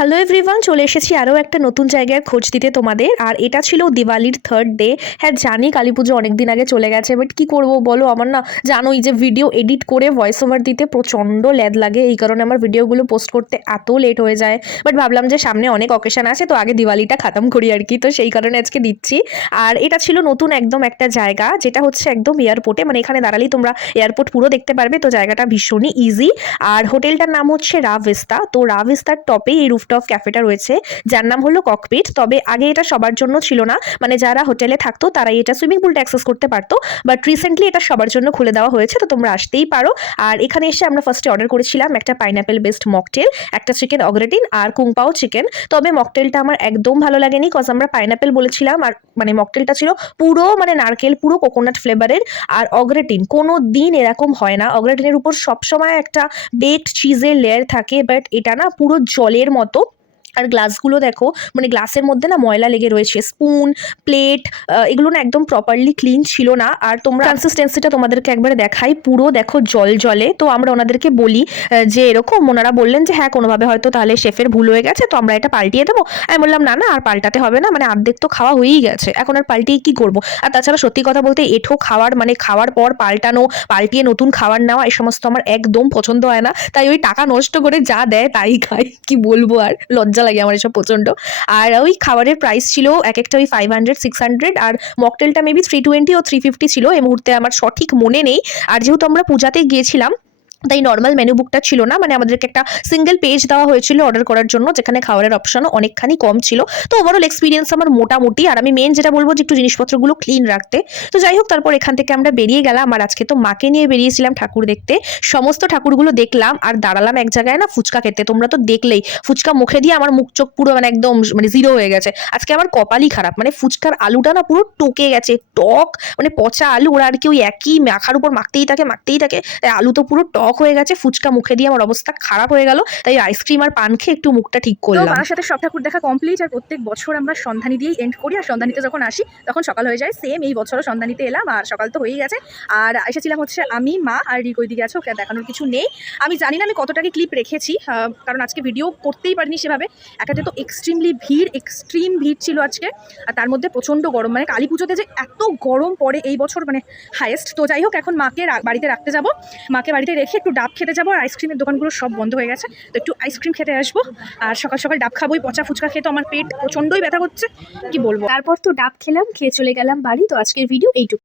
Hello everyone, চলে এসেছি আরও একটা নতুন জায়গায় খোঁজ দিতে তোমাদের। আর এটা ছিল দিওয়ালির থার্ড ডে। হ্যাঁ জানি কালী পুজো অনেক দিন আগে চলে গেছে, বাট কি করব বলো, আমার না জানোই যে ভিডিও এডিট করে ভয়েস ওভার দিতে প্রচণ্ড ল্যাদ লাগে। এই কারণে আমার ভিডিওগুলো পোস্ট করতে এত লেট হয়ে যায়। বাট ভাবলাম যে সামনে অনেক অকেশন আছে, তো আগে দিওয়ালিটা খাতাম করি আর কি, তো সেই কারণে আজকে দিচ্ছি। আর এটা ছিল নতুন একদম একটা জায়গা, যেটা হচ্ছে একদম এয়ারপোর্টে, মানে এখানে দাঁড়ালেই তোমরা এয়ারপোর্ট পুরো দেখতে পারবে। তো জায়গাটা ভীষণই ইজি। আর হোটেলটার নাম হচ্ছে রা ভিস্তা। তো রা ভিস্তার টপেই এই রুফটপ ক্যাফেটা রয়েছে, যার নাম হলো ককপিট। তবে আগে এটা সবার জন্য ছিল না, মানে যারা হোটেলে থাকতো তারাই এটা সুইমিং পুলটা অ্যাক্সেস করতে পারতো। বাট রিসেন্টলি এটা সবার জন্য খুলে দেওয়া হয়েছে, তো তোমরা আসতেই পারো। আর এখানে এসে আমরা ফার্স্টে অর্ডার করেছিলাম একটা পাইনাপেল বেসড মকটেল, একটা চিকেন অগ্রেটিন আর কুংপাও চিকেন। তবে মকটেলটা আমার একদম ভালো লাগেনি, কজ আমরা পাইনাপেল বলেছিলাম আর মানে মকটেলটা ছিল পুরো মানে নারকেল, পুরো কোকোনাট ফ্লেভারের। আর অগ্রেটিন কোনো দিন এরকম হয় না, অগ্রেটিনের উপর সবসময় একটা বেকড চিজের লেয়ার থাকে, বাট এটা না পুরো জলের মতো। আর গ্লাসগুলো দেখো, মানে গ্লাসের মধ্যে না ময়লা লেগে রয়েছে, স্পুন প্লেট এগুলো না একদম প্রপারলি ক্লিন ছিল না। আর তোমরা কনসিস্টেন্সিটা তোমাদেরকে একবারে দেখাই, পুরো দেখো জল জলে। তো আমরা ওনাদেরকে বলি যে এরকম, ওনারা বললেন যে হ্যাঁ কোনোভাবে হয়তো তাহলে শেফের ভুল হয়ে গেছে, তো আমরা এটা পাল্টিয়ে দেবো। আমি বললাম না না, আর পাল্টাতে হবে না, মানে অর্ধেক তো খাওয়া হয়েই গেছে, এখন আর পাল্টিয়ে কি করবো। আর তাছাড়া সত্যি কথা বলতে এঠো খাওয়ার মানে খাওয়ার পর পাল্টানো, পাল্টিয়ে নতুন খাবার নেওয়া, এই সমস্ত আমার একদম পছন্দ হয় না। তাই ওই টাকা নষ্ট করে যা দেয় তাই খাই, কি বলবো, আর লজ্জা লাগে আমার এসব প্রচন্ড। আর ওই খাবারের প্রাইস ছিল এক একটা ওই 500-600, আর মকটেলটা মেবি 320 ও 350 ছিল, এই মুহূর্তে আমার সঠিক মনে নেই। আর যেহেতু আমরা পূজাতে গিয়েছিলাম, তাই নর্মাল মেনু বুকটা ছিল না, মানে আমাদেরকে একটা সিঙ্গেল পেজ দেওয়া হয়েছিল অর্ডার করার জন্য, যেখানে খাবারের অপশনও অনেকখানি কম ছিল। তো ওভারঅল এক্সপিরিয়েন্স আমার মোটামুটি। আর আমি মেন যেটা বলবো যে একটু জিনিসপত্রগুলো ক্লিন রাখতে। তো যাই হোক, তারপর এখান থেকে আমরা বেরিয়ে গেলাম। আর আজকে তো মাকে নিয়ে বেরিয়েছিলাম ঠাকুর দেখতে, সমস্ত ঠাকুরগুলো দেখলাম। আর দাঁড়ালাম এক জায়গায় না ফুচকা খেতে, তোমরা তো দেখলেই ফুচকা মুখে দিয়ে আমার মুখ চোখ পুরো মানে একদম মানে জিরো হয়ে গেছে। আজকে আমার কপালই খারাপ, মানে ফুচকার আলুটা না পুরো টকে গেছে, টক মানে পচা আলু। ওরা আর কি ওই একই মাখার উপর মাখতেই থাকে, তাই আলু তো পুরো টক হয়ে গেছে। ফুচকা মুখে দিয়ে আমার অবস্থা খারাপ হয়ে গেল, তাই আইসক্রিম আর পান খেয়ে একটু মুখটা ঠিক করলাম। তো বারাসাতের সব ঠাকুর দেখা কমপ্লিট। আর প্রত্যেক বছর আমরা সন্ধানী দিয়েই এন্ড করি, আর সন্ধানীতে যখন আসি তখন সকাল হয়ে যায়। সেম এই বছরও সন্ধানীতে এলাম, আর সকাল তো হয়েই গেছে। আর এসেছিলাম হচ্ছে আমি, মা আর রিকো দিকে আছে, ওকে দেখানোর কিছু নেই। আমি জানি না আমি কতটাকে ক্লিপ রেখেছি, কারণ আজকে ভিডিও করতেই পারিনি সেভাবে। একাতে তো এক্সট্রিম ভিড় ছিল আজকে। আর তার মধ্যে প্রচণ্ড গরম, মানে কালী পুজোতে যে এত গরম পড়ে এই বছর মানে হাইয়েস্ট। তো যাই হোক, এখন মাকে বাড়িতে রাখতে যাব, মাকে বাড়িতে রেখে একটু ডাব খেতে যাবো। আর আইসক্রিমের দোকানগুলো সব বন্ধ হয়ে গেছে, তো একটু আইসক্রিম খেতে আসবো। আর সকাল সকাল ডাব খাবোই, পচা ফুচকা খেয়ে তো আমার পেট প্রচণ্ডই ব্যথা করছে, কি বলবো। তারপর তো ডাব খেলাম, খেয়ে চলে গেলাম বাড়ি। তো আজকের ভিডিও এইটুকু।